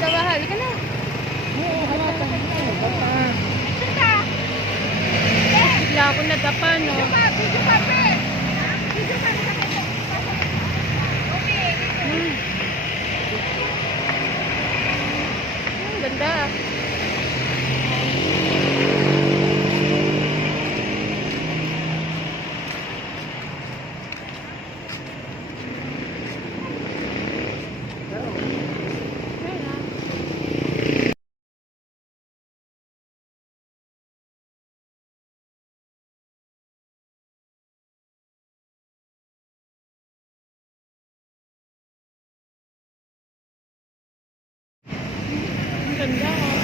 ganda mahal ka na. Oo, harapan mo. Bata. Bigla ako nadapa, no? Video pa, video pa, pe. Video pa, okay. Ganda. Ganda, oh.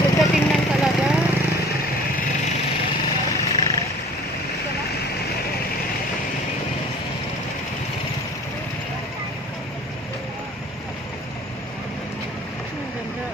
Ganda tingnan talaga. Ganda.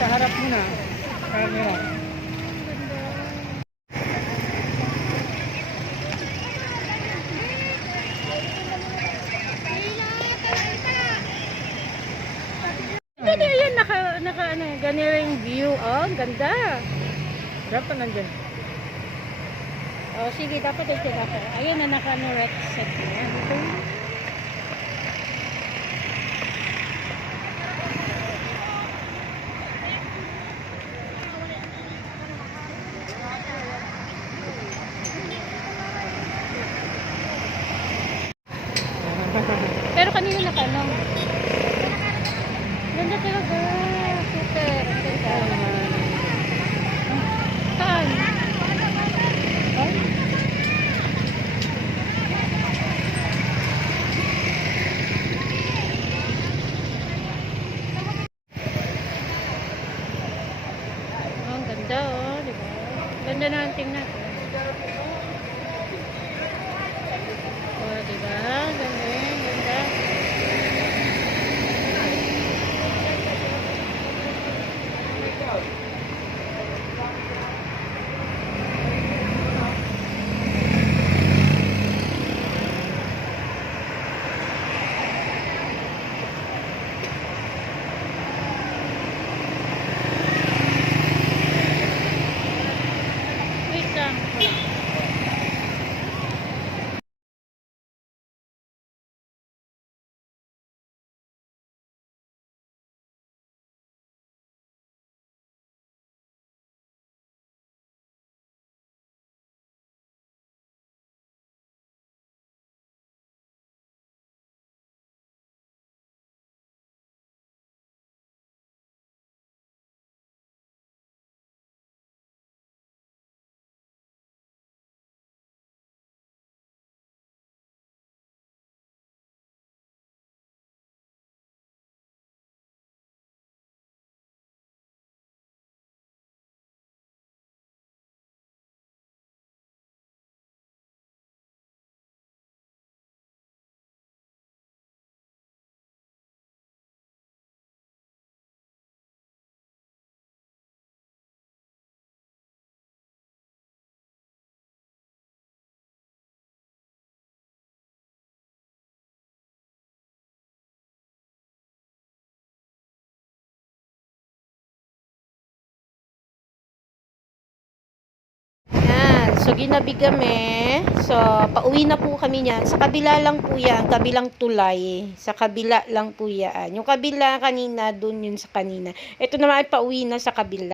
Sa harap mo na. Camera. Hindi, ayan, naka ano, ganyan view. Oh, ganda. Dapat nandyan. Oh, sige, dapat ito ako. Ayun na naka-ano red set niya. Pero kanina naka-ano. Ganda talaga. Super. Ganda. Saan? Ay. Oh, ang ganda, oh, di ba? Ganda na ang tingnan. Oh, di ba? Galing, ganda. Wait lang. So, ginabi kami. So, pauwi na po kami niyan. Sa kabila lang po yan. Kabilang tulay. Sa kabila lang po yan. Yung kabila kanina, dun yun sa kanina. Ito naman ay pauwi na sa kabila.